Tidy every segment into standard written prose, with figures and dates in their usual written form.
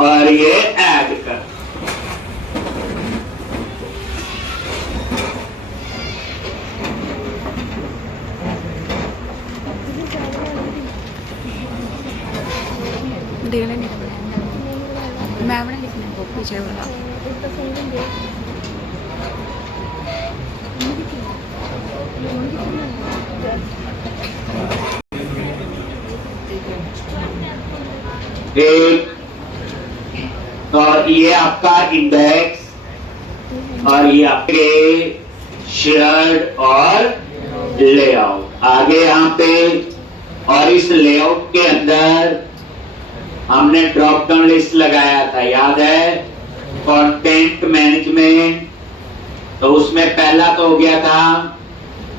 और ये ऐड कर। मैं बना लिखने को पीछे वाला एक और ये आपका इंडेक्स और ये आपके शेयर्ड और लेआउट आगे यहाँ पे। और इस लेआउट के अंदर हमने ड्रॉप डाउन लिस्ट लगाया था, याद है, कंटेंट मैनेजमेंट। तो उसमें पहला तो हो गया था,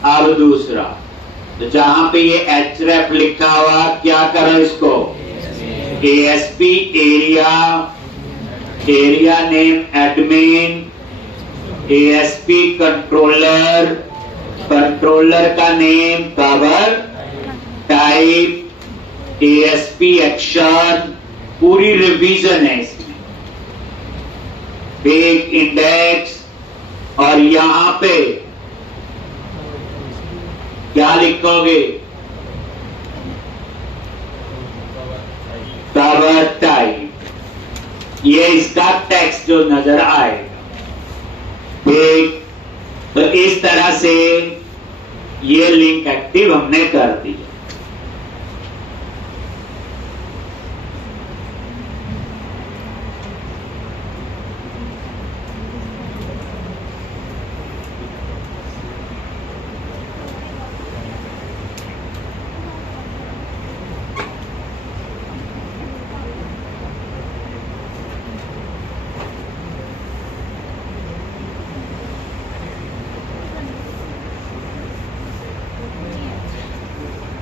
अब दूसरा। तो जहां पे ये href लिखा हुआ, क्या करो इसको ASP area name admin, ASP controller का name cover type, ASP action, पूरी रिवीजन है इसमें। पेज इंडेक्स और यहां पे क्या लिखोगे, कवर टाइप। ये इसका टेक्स्ट जो नजर आएगा, ठीक। तो इस तरह से ये लिंक एक्टिव हमने कर दिया।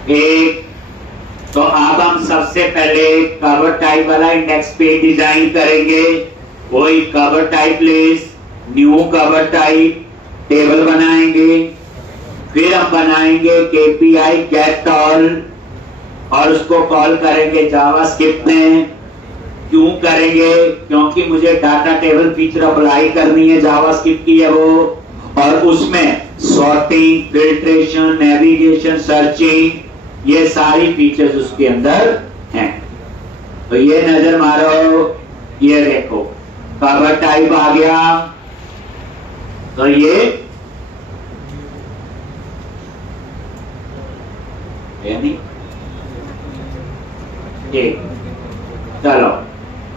एक तो अब हम सबसे पहले कवर टाइप वाला इंडेक्स पेज डिजाइन करेंगे। वही cover type list, new cover type table बनाएंगे। फिर हम बनाएंगे KPI गेट ऑल और उसको कॉल करेंगे जावास्क्रिप्ट में। क्यों करेंगे? क्योंकि मुझे डाटा टेबल फीचर अप्लाई करनी है, जावास्क्रिप्ट की है वो, और उसमें सॉर्टिंग, फिल्ट्रेशन, नेविगेशन, सर्चिंग, ये सारी फीचर्स उसके अंदर हैं। तो ये नजर मारो, ये देखो कवर टाइप आ गया। तो ये नहीं, चलो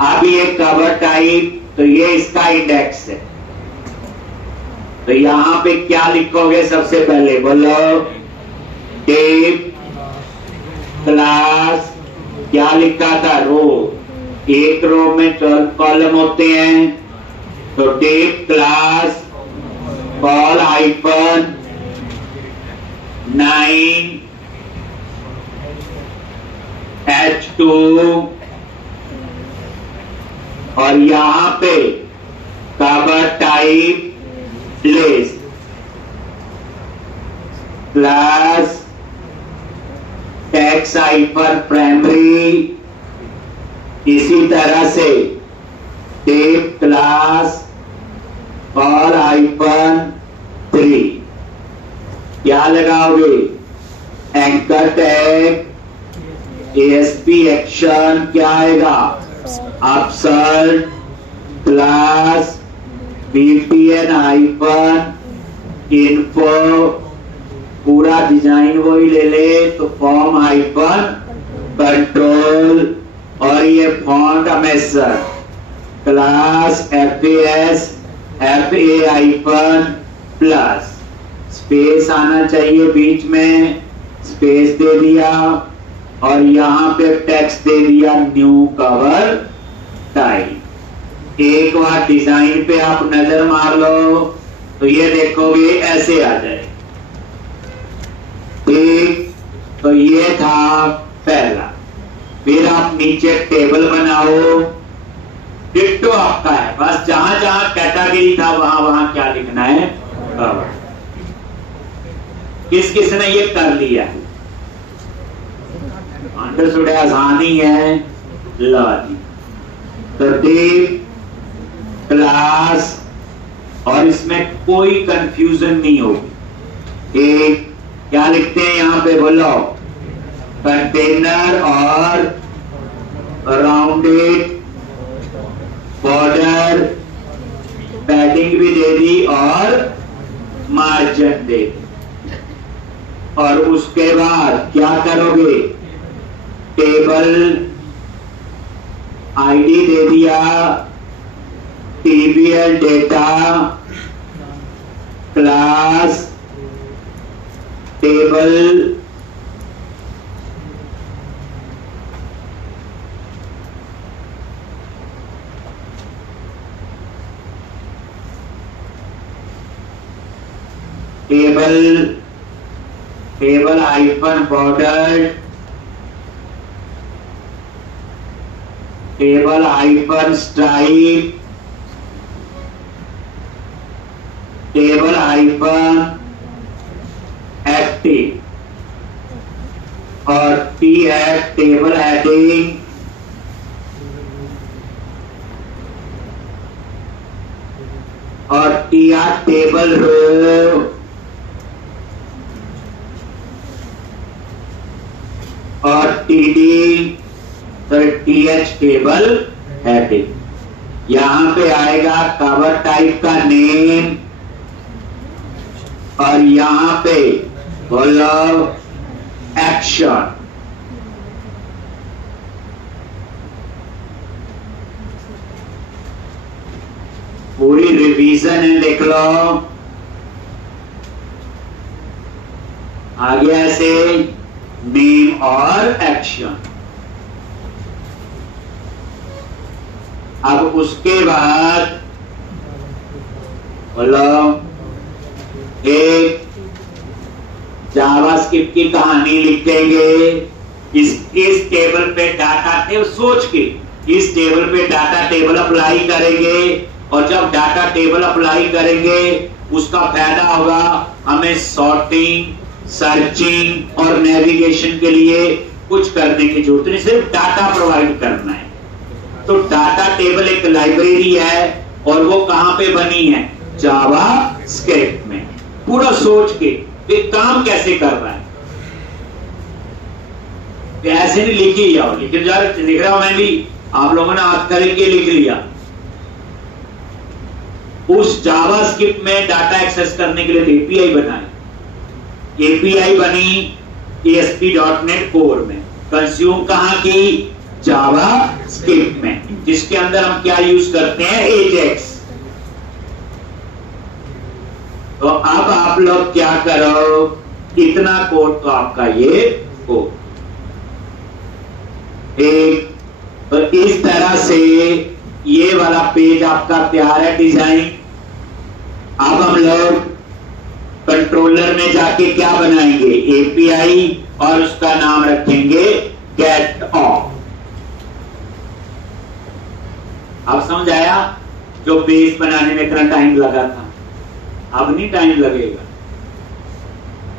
अब ये कवर टाइप, तो ये इसका इंडेक्स है। तो यहां पे क्या लिखोगे सबसे पहले, बोलो टेप क्लास, क्या लिखा था, रो। एक रो में 12 कॉलम होते हैं, तो tape class call hyphen 9 H2 और यहां पे cover type list class text hyphen primary. इसी तरह से टेप क्लास कॉल हाइफन 3 क्या लगाओगे, एंकर टैग ASP एक्शन क्या आएगा, अपसर्ट क्लास BTN हाइफन इन्फो, पूरा डिजाइन वही ले ले, तो फॉर्म हाइफन कंट्रोल, और ये फॉन्ट हमेशा class FAS FA hyphen plus, space आना चाहिए बीच में, स्पेस दे दिया, और यहां पे टेक्स्ट दे दिया न्यू कवर टाइप। एक बार डिजाइन पे आप नजर मार लो, तो ये देखोगे ऐसे आ जाए, ठीक। तो ये था पहला। फिर आप नीचे टेबल बनाओ, डिट्टो आपका है, बस जहां जहां कैटेगरी था वहां वहां क्या लिखना है, कवर। किस किसने ये कर लिया, अंडरस्टूड है, आसानी है, ला दी। प्रदीप क्लास, और इसमें कोई कंफ्यूजन नहीं होगी। एक क्या लिखते हैं यहां पे बोलो, कंटेनर और राउंडेड बॉर्डर, पैडिंग भी दे दी और मार्जिन दे दी। और उसके बाद क्या करोगे, टेबल आईडी दे दिया, TBL data class table, table hyphen border, table hyphen stripe, table hyphen active, और टी है टेबल हेडिंग, और टी आर टेबल रो, और टीडी टीएच टेबल हेडिंग। यहां पे आएगा कवर टाइप का नेम, और यहां पे बोलो एक्शन। पूरी रिवीजन है, देख लो आगे ऐसे नेम और एक्शन। अब उसके बाद बोलो एक जावास्क्रिप्ट की कहानी लिखेंगे। इस टेबल पे डाटा टेबल सोच के इस टेबल पे डाटा टेबल अप्लाई करेंगे, और जब डाटा टेबल अप्लाई करेंगे उसका फायदा होगा हमें सॉर्टिंग, सर्चिंग और नेविगेशन के लिए कुछ करने की जरूरत नहीं, सिर्फ डाटा प्रोवाइड करना है। तो डाटा टेबल एक लाइब्रेरी है, और वो कहां पे बनी है, जावा स्क्रिप्ट में। पूरा सोच के ये काम कैसे कर रहा है, ऐसे नहीं लिखी जाओ, लिख रहा हूं मैं भी, आप लोगों ने हाथ करके लिख लिया। उस जावा स्क्रिप्ट में डाटा एक्सेस करने के लिए एपीआई बनाए, एपीआई बनी ASP.NET कोर में, कंज्यूम कहां की, जावा स्क्रिप्ट में, जिसके अंदर हम क्या यूज करते हैं, एजेक्स। तो अब आप लोग क्या करो, इतना कोड तो आपका ये कोड एक, तो इस तरह से ये वाला पेज आपका तैयार है, डिजाइन। अब हम लोग कंट्रोलर में जाके क्या बनाएंगे, एपीआई, और उसका नाम रखेंगे गेट ऑफ। अब समझ आया, जो बेस बनाने में इतना टाइम लगा था, अब नहीं टाइम लगेगा,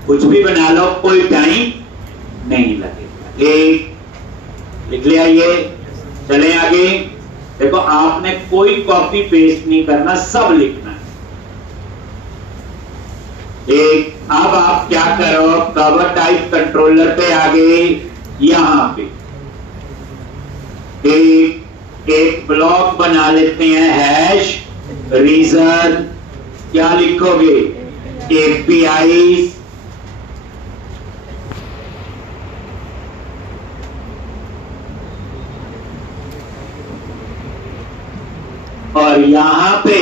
कुछ भी बना लो कोई टाइम नहीं लगेगा। एक लिख लिया ये, चले आगे। देखो आपने कोई कॉपी पेस्ट नहीं करना, सब लिखना है। एक, अब आप क्या करो, कवर टाइप कंट्रोलर पे आगे, यहां पे एक ब्लॉक बना लेते हैं, हैश रीजन, क्या लिखोगे, एपीआई, और यहां पे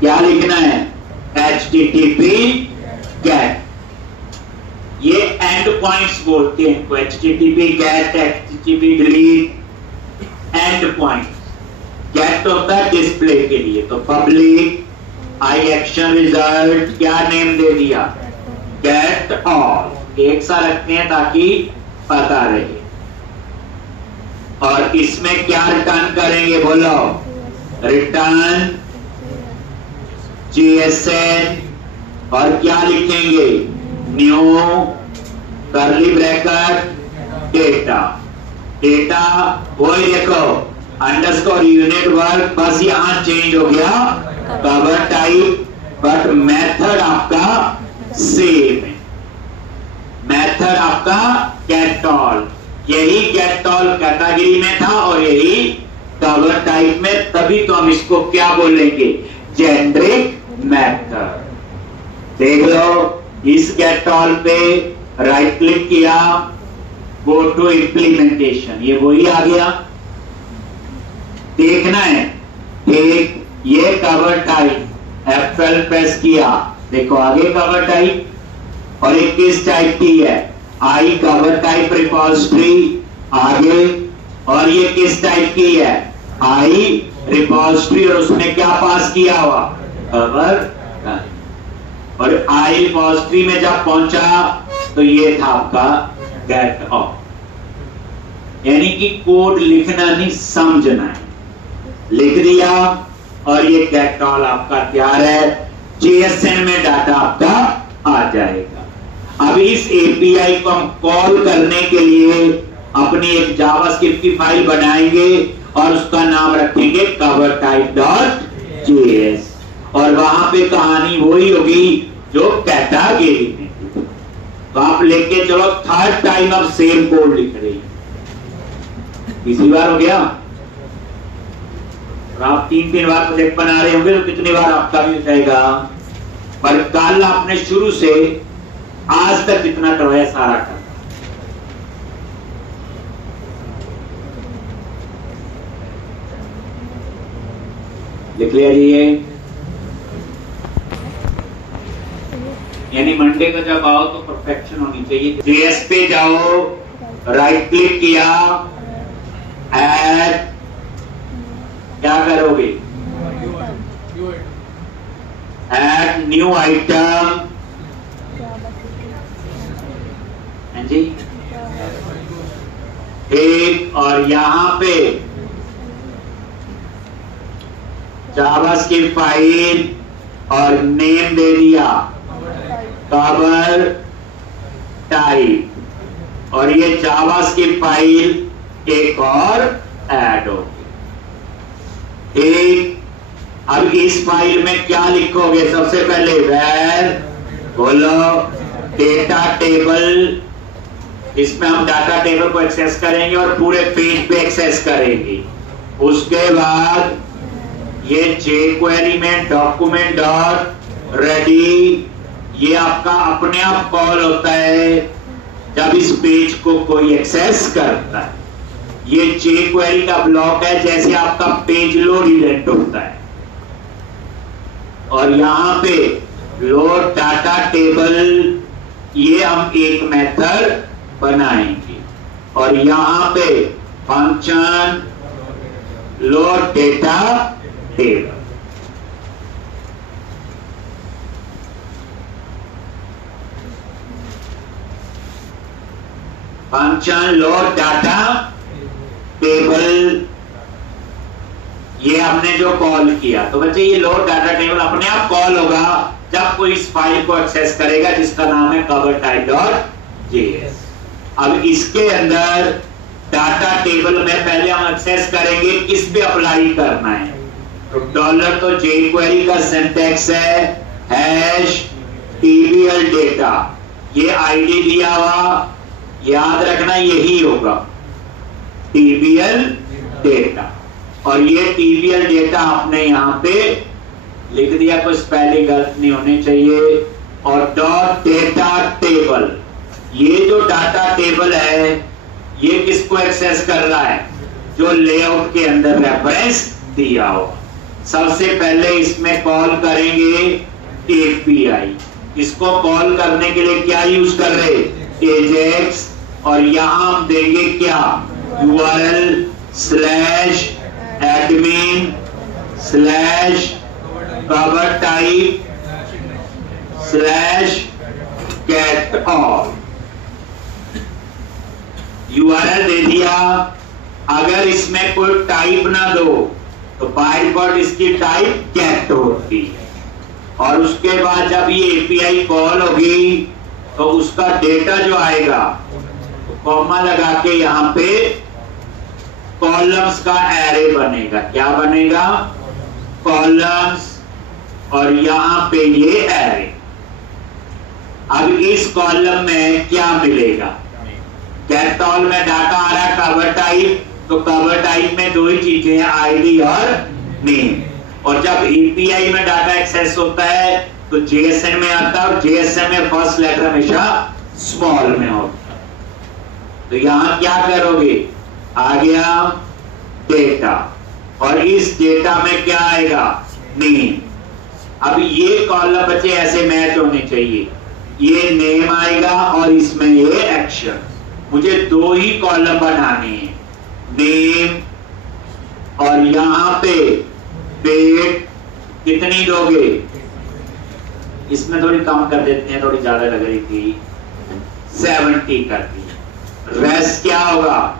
क्या लिखना है, HTTP GET। ये एंड पॉइंट्स बोलते हैं इनको, HTTP GET, HTTP delete, end point. Get होता है डिस्प्ले के लिए, तो पब्लिक आई एक्शन रिजल्ट, क्या नेम दे दिया, गेट ऑल, एक सा रखते हैं ताकि पता रहे। और इसमें क्या रिटर्न करेंगे, बोलो, रिटर्न JSN, और क्या लिखेंगे, new curly bracket data, data वही देखो अंडरस्कोर यूनिट वर्क, बस यहां चेंज हो गया कवर टाइप, बट मेथड आपका सेम है। मेथड आपका गेट ऑल, यही गेट ऑल कैटेगरी में था और यही कवर टाइप में, तभी तो हम इसको क्या बोलेंगे, जेनरिक मेथड। देख लो इस गेट ऑल पे राइट क्लिक किया, गो टू इंप्लीमेंटेशन, ये वही आ गया। देखना है एक ये कवर टाइप F12 प्रेस किया, देखो आगे कवर टाइप, और एक किस टाइप की है, आई कवर टाइप रिपोजिटरी आगे, और ये किस टाइप की है, आई रिपोजिटरी, और उसमें क्या पास किया हुआ, कवर टाइप। और आई रिपोजिटरी में जब पहुंचा तो ये था आपका गेट ऑल, यानी कि कोड लिखना नहीं समझना है, लिख दिया और ये गेट ऑल आपका तैयार है, JSN में डाटा आपका आ जाएगा। अब इस API को हम कॉल करने के लिए अपनी एक जावास्क्रिप्ट की फाइल बनाएंगे और उसका नाम रखेंगे covertype.js, और वहां पे कहानी वही होगी जो कैटेगरी में। तो आप लेके चलो, थर्ड टाइम अब सेम कोड लिख रही है, इसी बार हो गया। और आप 3 बार प्रोजेक्ट बना रहे होंगे तो कितनी बार आपका भी हो जाएगा, पर कल आपने शुरू से आज तक जितना करवाया सारा कर, लिख लिया जी ये। यानी मंडे का जब आओ तो परफेक्शन होनी चाहिए। JS पे जाओ, राइट क्लिक किया, ऐड, क्या करोगे, ऐड न्यू आइटम, जी ठीक, और यहां पे जावास्क्रिप्ट फाइल और नेम दे दिया कवर टाइप, और ये जावास्क्रिप्ट फाइल एक और ऐड होगी। ठीक, अब इस फाइल में क्या लिखोगे, सबसे पहले वेर बोलो डेटा टेबल, इसमें हम डाटा टेबल को एक्सेस करेंगे और पूरे पेज पे एक्सेस करेंगे। उसके बाद ये jQuery में डॉक्यूमेंट डॉट रेडी, ये आपका अपने आप कॉल होता है जब इस पेज को कोई एक्सेस करता है। ये jQuery का ब्लॉक है, जैसे आपका पेज लोड इवेंट होता है। और यहां पे लोड डाटा टेबल, ये हम एक मेथड बनाएंगे, और यहां पे function load data table. Function load data table, ये हमने जो कॉल किया, तो बच्चे ये लोड डाटा टेबल अपने आप कॉल होगा जब कोई इस फाइल को एक्सेस करेगा जिसका नाम है covertype.js। अब इसके अंदर डाटा टेबल में पहले हम एक्सेस करेंगे किस पे अप्लाई करना है, तो डॉलर तो jQuery का सिंटैक्स है हैश tbl डेटा, ये आईडी दिया हुआ, याद रखना यही होगा tbl डेटा, और ये tbl डेटा आपने यहां पे लिख दिया, कोई स्पेलिंग गलत नहीं होनी चाहिए। और डॉट डेटा टेबल, ये जो डाटा टेबल है ये किसको एक्सेस कर रहा है, जो लेआउट के अंदर रेफरेंस दिया हो। सबसे पहले इसमें कॉल करेंगे API, इसको कॉल करने के लिए क्या यूज कर रहे, AJAX, और यहां हम देंगे क्या, URL /admin /covertype/get all, URL दे दिया। अगर इसमें कोई टाइप ना दो तो बाय डिफॉल्ट इसकी टाइप गेट होती है, और उसके बाद जब ये API कॉल होगी तो उसका डेटा जो आएगा कॉमा लगा के यहाँ पे कॉलम्स का एरे बनेगा। क्या बनेगा? कॉलम्स, और यहाँ पे ये एरे। अब इस कॉलम में क्या मिलेगा? गेट ऑल में डाटा आ रहा है कवर टाइप, तो कवर टाइप में दो ही चीजें हैं, आईडी और नेम। और जब एपीआई में डाटा एक्सेस होता है तो जेएसएन में आता है, और जेएसएन में फर्स्ट लेटर हमेशा स्मॉल में होता है। तो यहां क्या करोगे? आ गया डेटा, और इस डेटा में क्या आएगा? नेम। अब ये कॉलम बच्चे ऐसे मैच होने चाहिए, ये नेम आएगा और इसमें ये एक्शन। मुझे दो ही कॉलम बनाने हैं, नेम और यहां पे डेट। कितनी दोगे? इसमें थोड़ी कम कर देते हैं, थोड़ी ज्यादा लग रही थी, 70 कर दी। रेस्ट क्या होगा?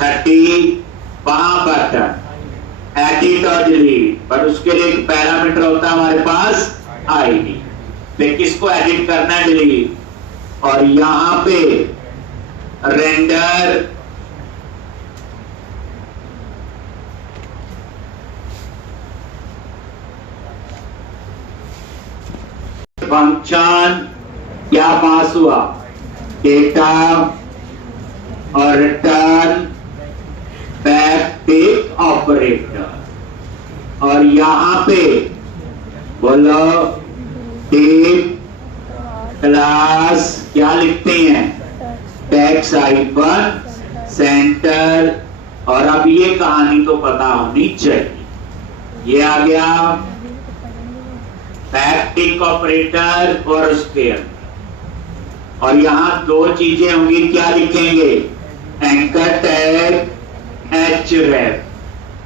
30। वहां बटन एडिट और डिलीट, पर उसके लिए एक पैरामीटर होता है हमारे पास, आईडी। पे किसको एडिट करना है? डिलीट। और यहां पे रेंडर फंक्शन क्या पास हुआ? डेटा और रिटर्न बैक टिक ऑपरेटर। और यहां पे बोलो टिक क्लास क्या लिखते हैं? Text icon centre. और अब ये कहानी तो पता होनी चाहिए, ये आ गया बैक टिक ऑपरेटर और उसके अंदर। और यहां दो चीजें होंगी, क्या लिखेंगे? Anchor tag href।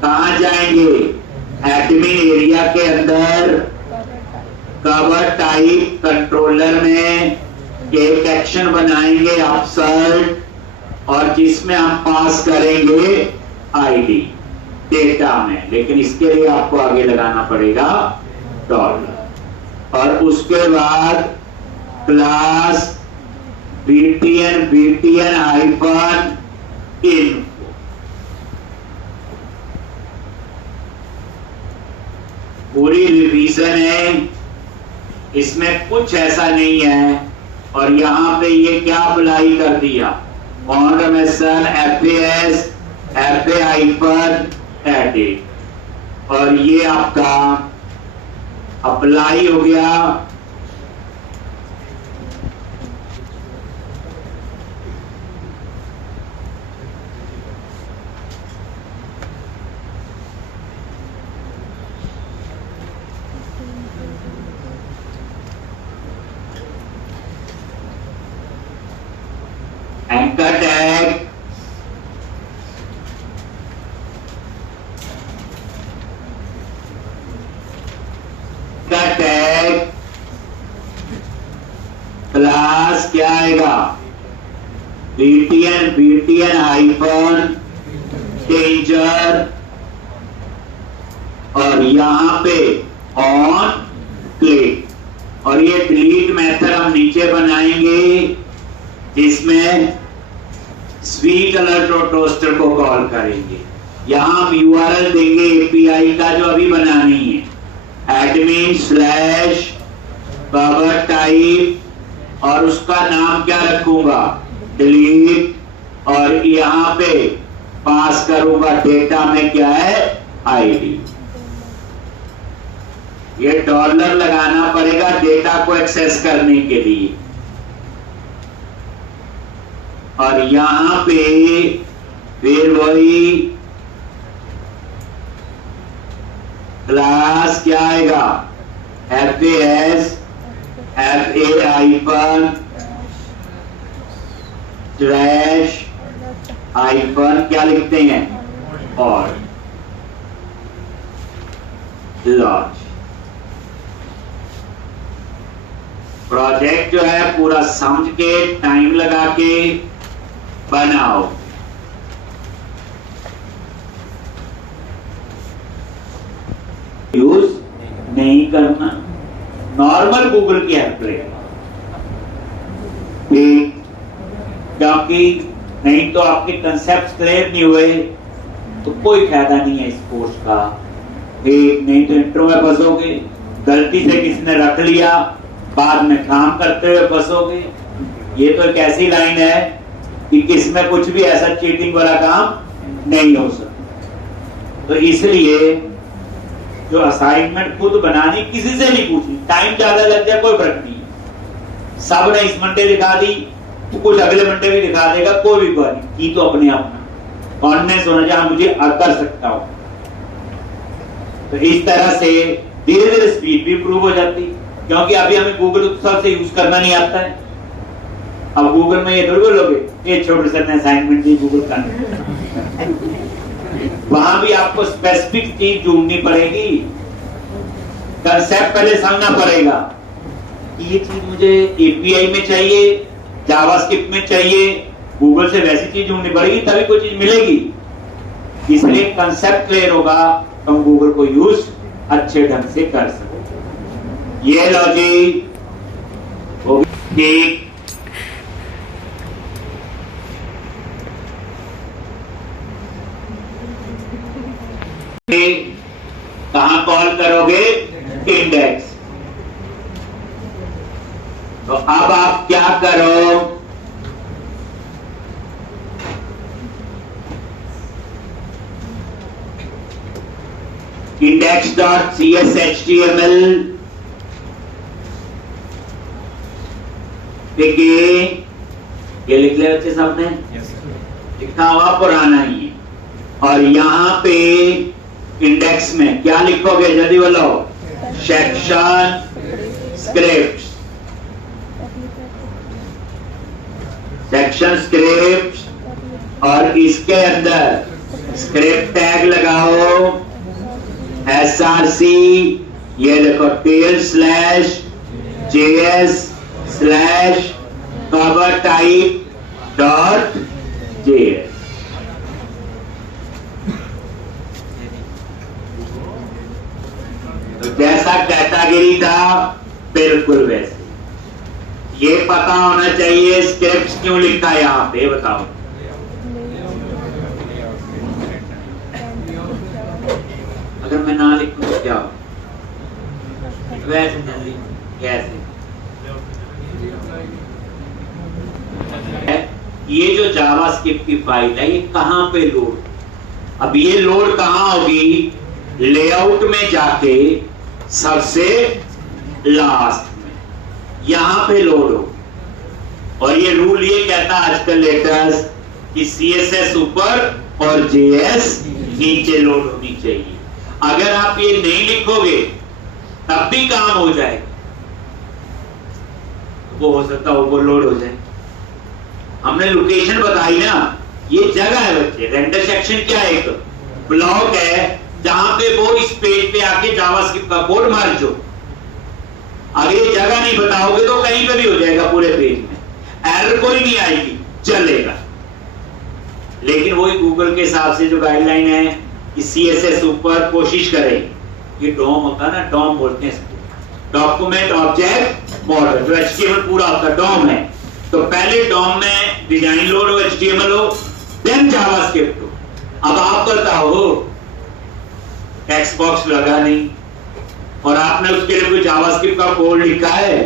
कहां जाएंगे? एडमिन एरिया के अंदर कवर टाइप कंट्रोलर में एक एक्शन बनाएंगे अपसर्ट, और जिसमें हम पास करेंगे आईडी डेटा में। लेकिन इसके लिए आपको आगे लगाना पड़ेगा $। और उसके बाद क्लास btn हाइफन info। पूरी रिवीजन है, इसमें कुछ ऐसा नहीं है। और यहां पे ये क्या अप्लाई कर दिया? Automation FAS FA hyphen edit, और ये आपका अप्लाई हो गया। एंकर टैग क्लास क्या आएगा? btn हाइफन डेंजर, और यहां पे ऑन क्लिक। और ये डिलीट मेथड हम नीचे बनाएंगे, जिसमें स्वीट अलर्ट टोस्टर को कॉल करेंगे। यहां हम यूआरएल देंगे एपीआई का, जो अभी बनानी है, एडमिन स्लैश कवर टाइप, और उसका नाम क्या रखूंगा? डिलीट। और यहां पे पास करूंगा डेटा में क्या है? आईडी। ये डॉलर लगाना पड़ेगा डेटा को एक्सेस करने के लिए। और यहां पे फिर वही क्लास क्या आएगा? FAS FA hyphen trash hyphen क्या लिखते हैं? और लॉन्च। प्रोजेक्ट जो है पूरा समझ के टाइम लगा के बनाओ। यूज नहीं करना, नॉर्मल गूगल की हेल्प ले। क्योंकि नहीं तो आपके कंसेप्ट क्लियर नहीं हुए तो कोई फायदा नहीं है इस कोर्स का। नहीं तो इंट्रो में फंसोगे, गलती से किसी ने रख लिया, बाद में काम करते हुए फंसोगे। ये तो एक ऐसी लाइन है कि किसमें कुछ भी ऐसा चीटिंग वाला काम नहीं हो सकता। तो इसलिए जो असाइनमेंट खुद बनानी, किसी से नहीं पूछनी, टाइम ज्यादा लग जाए कोई फर्क नहीं है। सब ने इस मंडे दिखा दी तो कुछ अगले मंडे भी दिखा देगा, कोई भी बात नहीं की। तो अपने आप कॉन्फिडेंस होना चाहिए, मुझे कर सकता हूं। तो इस तरह से धीरे धीरे स्पीड भी इंप्रूव हो जाती, क्योंकि अभी हमें गूगल उत्सव से यूज करना नहीं आता है। अब गूगल में ये थोड़ी बोलोगे ये छोटे से असाइनमेंट दी गूगल का, वहां भी आपको स्पेसिफिक चीज ढूंढनी पड़ेगी, कंसेप्ट पहले समझना पड़ेगा। ये चीज मुझे एपीआई में चाहिए, जावास्क्रिप्ट में चाहिए, गूगल से वैसी चीज ढूंढनी पड़ेगी तभी कोई चीज मिलेगी। इसलिए कंसेप्ट क्लियर होगा तो हम गूगल को यूज अच्छे ढंग से कर सकते। ये लो जी ठीक, कहां कॉल करोगे? इंडेक्स। तो अब आप क्या करो, index.cshtml देखिए, ये लिख लिया बच्चे सबने? लिखा हुआ पुराना ही है। और यहां पे इंडेक्स में क्या लिखोगे जल्दी बोलो? सेक्शन स्क्रिप्ट, सेक्शन स्क्रिप्ट, और इसके अंदर स्क्रिप्ट टैग लगाओ src, ये देखो tail/js/covertype.js। तो जैसा कैटेगरी था बिल्कुल वैसे। ये पता होना चाहिए स्क्रिप्ट क्यों लिखा है यहां पे, बताओ। अगर मैं ना लिखूं तो क्या हो? वैसे जल्दी कैसे? ये जो जावास्क्रिप्ट की फाइल है ये कहां पे लोड? अब ये लोड कहां होगी? लेआउट में जाके सबसे लास्ट में यहां पे लोड हो। और ये रूल ये कहता है आजकल लेटेस्ट कि सीएसएस ऊपर और जेएस नीचे लोड होनी चाहिए। अगर आप ये नहीं लिखोगे तब भी काम हो जाए, वो हो सकता है ओवरलोड हो जाए। हमने लोकेशन बताई ना, ये जगह है बच्चे। रेंडर सेक्शन क्या है? एक ब्लॉक है जहां पे वो इस पेज पे आके जावास्क्रिप्ट का कोड मार्च हो। अगर ये जगह नहीं बताओगे तो कहीं पे भी हो जाएगा पूरे पेज में, एरर कोई नहीं आएगी, चलेगा। लेकिन वही गूगल के हिसाब से जो गाइडलाइन है कि सीएसएस ऊपर कोशिश करें। ये डॉम होता है ना, डॉम बोलते हैं इसको, डॉक्यूमेंट ऑब्जेक्ट मॉडल। जो एचटीएमएल पूरा होता डॉम है, तो पहले डॉम में डिजाइन लोड हो, एचटीएमएल हो, देन जावास्क्रिप्ट हो। अब आप बताओ टेक्स्ट बॉक्स लगा नहीं और आपने उसके लिए कोई जावास्क्रिप्ट का कोड लिखा है।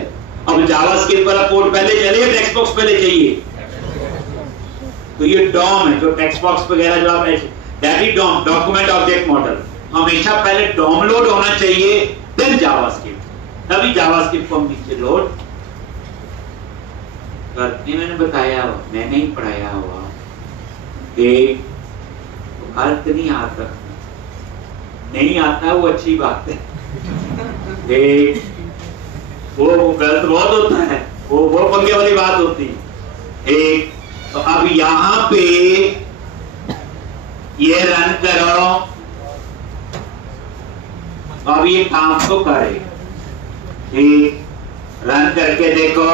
अब जावास्क्रिप्ट वाला कोड पहले चलेगा, टेक्स्ट बॉक्स पहले चाहिए? तो ये डॉम है, जो टेक्स्ट बॉक्स वगैरह जो आप that is DOM, document object model. हमेशा पहले डॉम लोड होना चाहिए, देन जावास्क्रिप्ट, तभी जावास्क्रिप्ट को हम नीचे लोड करते। मैंने बताया, मैंने ही पढ़ाया हुआ। देख तो अर्थ नहीं आता, नहीं आता वो अच्छी बात है। देख वो गलत बहुत होता है, वो पंगे वाली बात होती है। एक तो अब यहां पे ये रन करो, अब ये काम तो करे। ठीक, रन करके देखो।